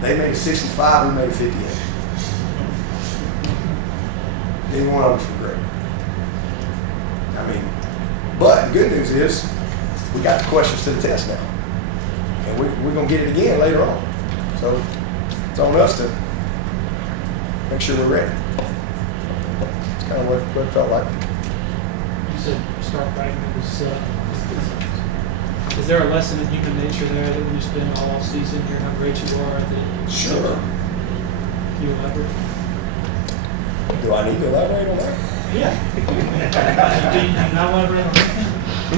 They made a 65, we made a 58. Neither one of us were great. I mean, but the good news is we got the questions to the test now. And we're going to get it again later on. So it's on us to make sure we're ready. It's kind of what it felt like. You said start writing was, is there a lesson in human nature there that when you spend all season hearing how great you are? That Sure. Can you elaborate? Do I need to elaborate on that? Yeah. Do you not elaborate on that? I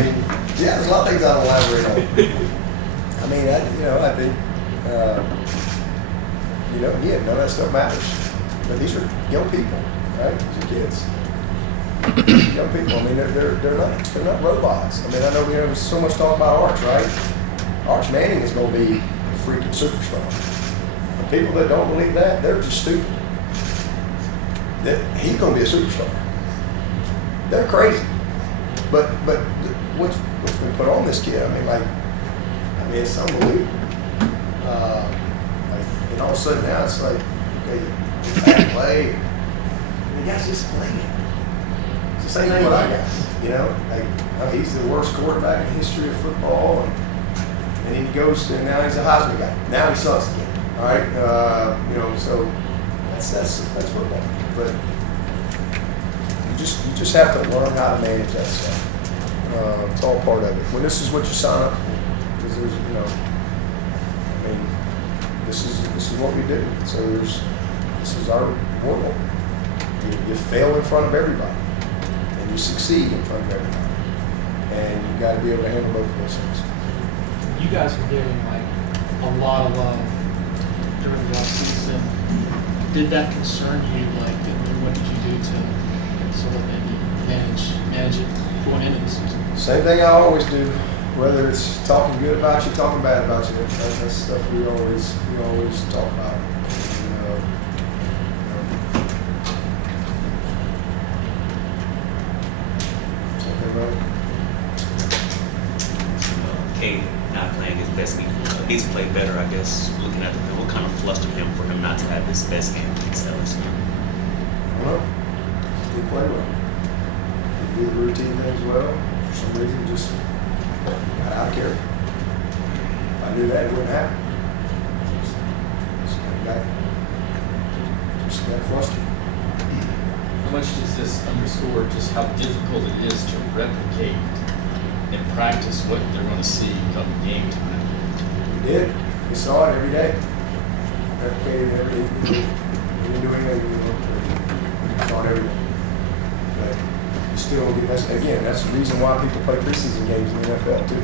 mean, yeah, there's a lot of things I don't elaborate on. I mean, I think, yeah, none of that stuff matters. But these are young people, right? These are kids. Young people. I mean, they're not robots. I mean, I know there's so much talk about Arch, right? Arch Manning is going to be a freaking superstar. And people that don't believe that, they're just stupid. He's going to be a superstar. They're crazy. But what's been put on this kid? I mean, it's unbelievable. And all of a sudden now it's like, okay, you can't play. The guy's just playing. It's the same thing what I got. He's the worst quarterback in the history of football, and then he goes and now he's a Heisman guy. Now he sucks again. All right, so that's football. But you just have to learn how to manage that stuff. It's all part of it. When this is what you sign up for, because there's, this is what we do. So this is our world. You fail in front of everybody, and you succeed in front of everybody, and you got to be able to handle both of those things. You guys were getting a lot of love during the offseason. Did that concern you? And what did you do to sort of maybe manage it going into the season? Same thing I always do. Whether it's talking good about you, talking bad about you, that's stuff we always talk about. Something right? Cade not playing his best game. He's played better, I guess. Looking at the film, what kind of flustered him for him not to have his best game against LSU? Well, he played well. He did the routine things well. For some reason, just got out of character. If I knew that, it wouldn't happen. Just got flustered. How much does this underscore just how difficult it is to replicate in practice what they're going to see come game time? We did. We saw it every day. Replicated every day. We didn't do anything. We saw it every day. But you still, that's the reason why people play preseason games in the NFL too.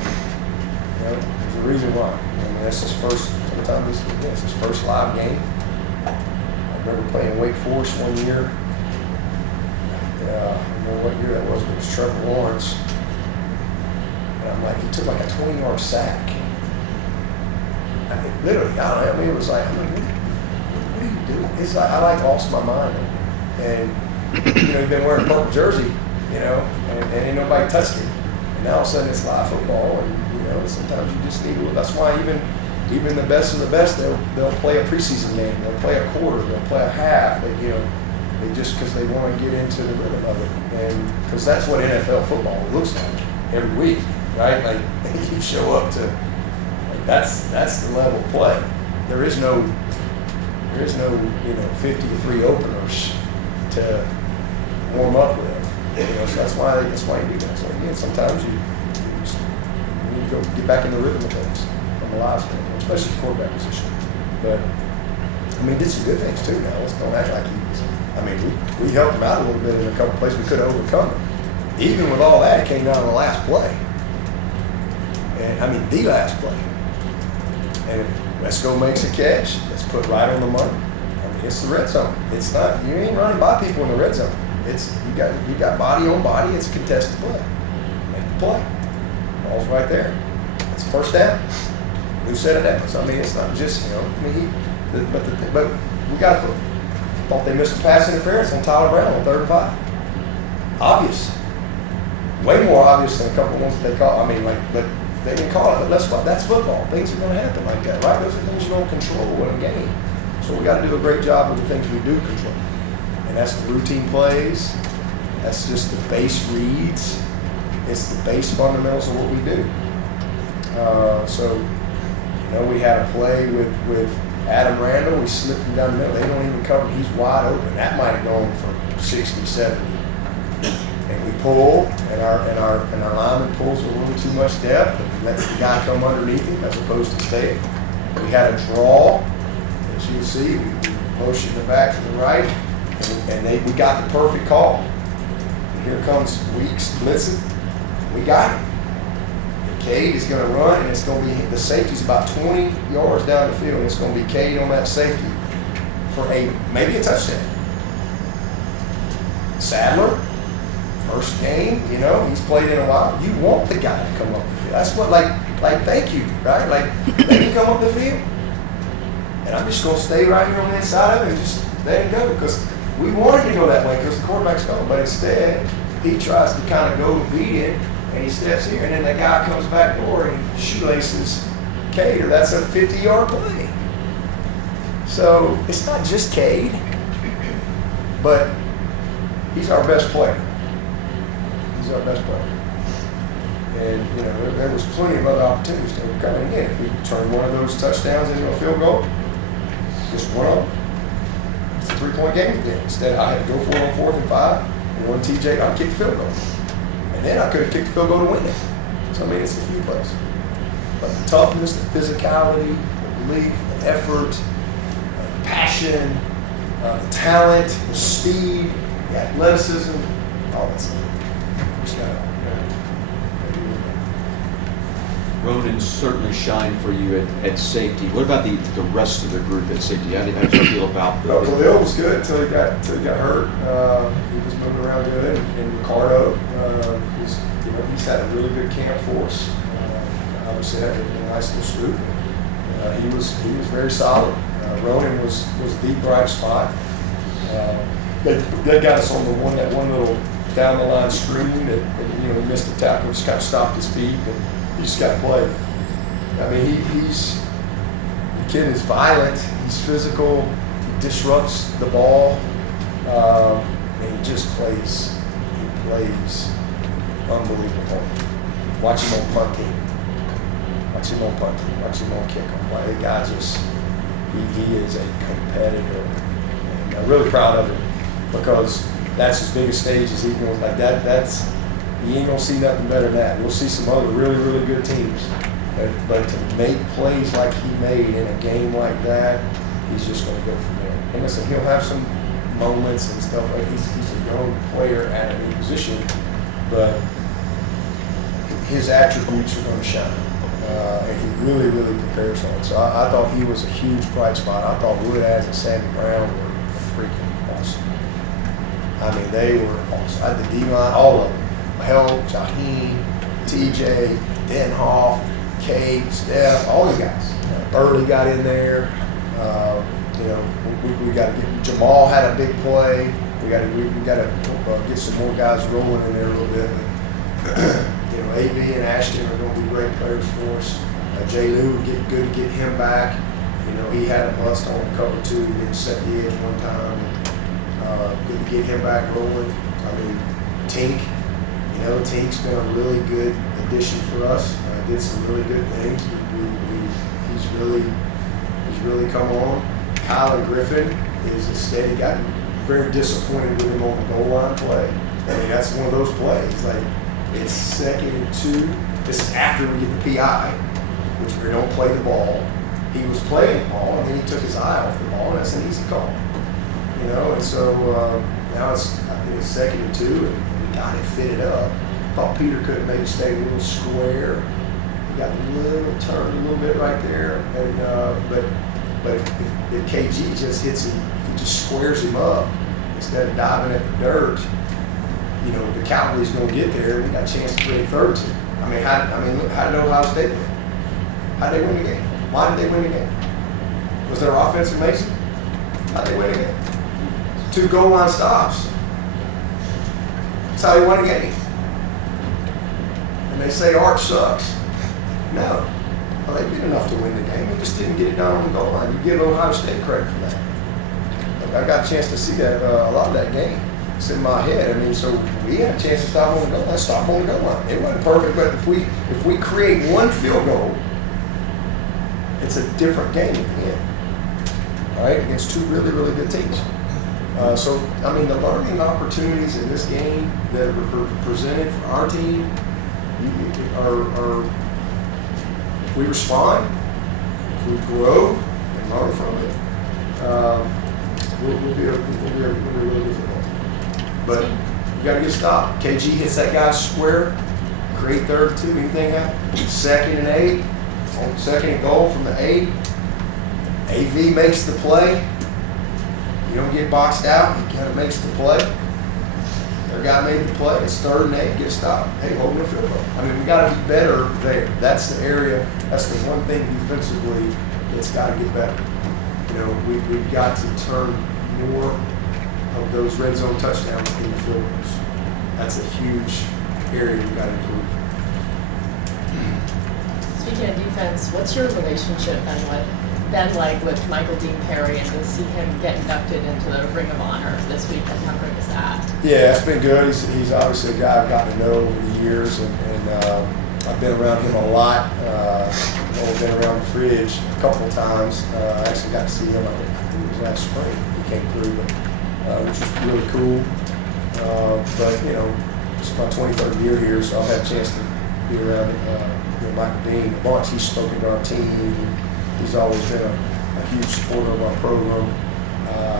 There's a reason why. I mean, that's his first. Sometimes it's his first live game. I remember playing Wake Forest one year. I don't know what year that was, but it was Trevor Lawrence. And I'm like, he took like a 20-yard sack. Literally, it was like, what are you doing? It's like, I lost my mind. And, he'd been wearing a purple jersey, and ain't nobody touched him. And now all of a sudden it's live football, and, sometimes you just need to, that's why even the best of the best, they'll play a preseason game, they'll play a quarter, they'll play a half, they just because they want to get into the rhythm of it. And because that's what NFL football looks like every week, right? Like, you show up to, that's the level of play. There is no 50-3 openers to warm up with. So that's why you do that. So again, sometimes you need to go get back in the rhythm of things from a live standpoint, especially the quarterback position. But he did some good things too. Now let's don't act like he was. We helped him out a little bit in a couple places we could have overcome it. Even with all that, it came down to the last play. And the last play. And if Wesco makes a catch, it's put right on the money. It's the red zone. It's not, you ain't running by people in the red zone. It's you got body on body. It's a contested play. Make the play. Ball's right there. It's first down. Who set it down? So it's not just but we got to. Thought they missed a pass interference on Tyler Brown on 3rd and 5. Obvious. Way more obvious than a couple of ones that they caught. But They didn't call it, but that's football. Things are going to happen like that, right? Those are things you don't control in a game. So we got to do a great job with the things we do control. And that's the routine plays. That's just the base reads. It's the base fundamentals of what we do. So, we had a play with Adam Randall. We slipped him down the middle. They don't even cover him. He's wide open. That might have gone for 60, 70. And we pull, and our lineman pulls with a little too much depth and lets the guy come underneath him as opposed to stay. We had a draw, as you'll see. We motioned the back to the right, and we got the perfect call. And here comes Weeks blitzing. We got him. And Cade is going to run, and it's going to be the safety's about 20 yards down the field, and it's going to be Cade on that safety for maybe a touchdown. Sadler. First game, he's played in a while. You want the guy to come up the field. That's what, thank you, right? Let him come up the field. And I'm just going to stay right here on the inside of him and just let him go because we wanted to go that way because the quarterback's gone. But instead, he tries to kind of go beat it, and he steps here, and then the guy comes back door and he shoelaces Cade, or that's a 50-yard play. So it's not just Cade, but he's our best player. He's our best player. And, there was plenty of other opportunities that were coming in. If we turn one of those touchdowns into a field goal, just one of them, it's a 3-point game then. Instead, I had to go for it on 4th and 5, and one TJ, I'd kick the field goal. And then I could have kicked the field goal to win it. So, it's a few plays. But the toughness, the physicality, the belief, the effort, the passion, the talent, the speed, the athleticism, all that stuff. Ronan certainly shined for you at safety. What about the rest of the group at safety? How did you feel about the? Khalil was good until he got hurt. He was moving around good, and Ricardo, he's had a really good camp for us. Obviously had a nice little swoop. He was very solid. Ronan was the bright spot. They got us on that one little down the line screen that he missed the tackle, just kind of stopped his feet, but he just got to play. The kid is violent, he's physical, he disrupts the ball, and he just plays. He plays unbelievable. Watch him on punt team. Watch him on punt team. Watch him on kickoff. The guy he is a competitor, and I'm really proud of him because that's his biggest stage as he goes like that. You ain't gonna see nothing better than that. We'll see some other really, really good teams, but to make plays like he made in a game like that, he's just gonna go from there. And listen, he'll have some moments and stuff like he's a young player at a new position, but his attributes are gonna shine, and he really, really prepares on it. So I thought he was a huge bright spot. I thought Woodaz and Sammy Brown were freaking awesome. They were awesome. I had the D-line, all of them. Help, Jaheim, TJ, Denhoff, Cade, Steph, all the guys. Burley got in there. We got to get Jamal had a big play. We got to get some more guys rolling in there a little bit. But, AB and Ashton are going to be great players for us. Jay Lou would get good to get him back. He had a bust on cover 2. He didn't set the edge one time. Good to get him back rolling. Tink. Tink's been a really good addition for us. Did some really good things. He's really come on. Kyler Griffin is a steady guy. Very disappointed with him on the goal line play. That's one of those plays. It's 2nd and 2. This is after we get the PI, which we don't play the ball. He was playing the ball, and then he took his eye off the ball, and that's an easy call. And so now I think it's 2nd and 2, and we got it fitted up. Thought Peter could maybe stay a little square. He got a little turned a little bit right there, and but if KG just hits him, if he just squares him up instead of diving at the dirt, the Cowboys going to get there. We got a chance to create 3rd team. How did Ohio State win? How did they win the game? Why did they win the game? Was their offense amazing? How did they win the game? 2 goal line stops. That's how they won the game. And they say Arch sucks. No. Well, they did enough to win the game. They just didn't get it down on the goal line. You give Ohio State credit for that. Like, I got a chance to see that a lot of that game. It's in my head. I mean, so we had a chance to stop on the goal line. Stop on the goal line. It wasn't perfect, but if we create one field goal, it's a different game at the end. All right, against two really, really good teams. So, I mean, the learning opportunities in this game that were presented for our team are if we respond, if we grow and learn from it, we'll be a really good football team. But you got to get stopped. KG hits that guy square, create third and 2, anything happen. 2nd and 8, on 2nd and goal from the 8. AV makes the play. You don't get boxed out. He kind of makes the play. Their guy made the play. It's 3rd and 8. Get stopped. Hey, hold the field goal. I mean, we got to be better there. That's the area. That's the one thing defensively that's got to get better. You know, we've got to turn more of those red zone touchdowns into field goals. That's a huge area we've got to improve. Speaking of defense, what's your relationship been like with Michael Dean Perry, and to see him get inducted into the Ring of Honor this weekend? How great is that? Yeah, it's been good. He's obviously a guy I've gotten to know over the years, and I've been around him a lot. I've only been around the fridge a couple of times. I actually got to see him, I think it was last spring. He came through, which was really cool. But, you know, it's my 23rd year here, so I've had a chance to be around Michael Dean a bunch. He's spoken to our team. He's always been a huge supporter of our program.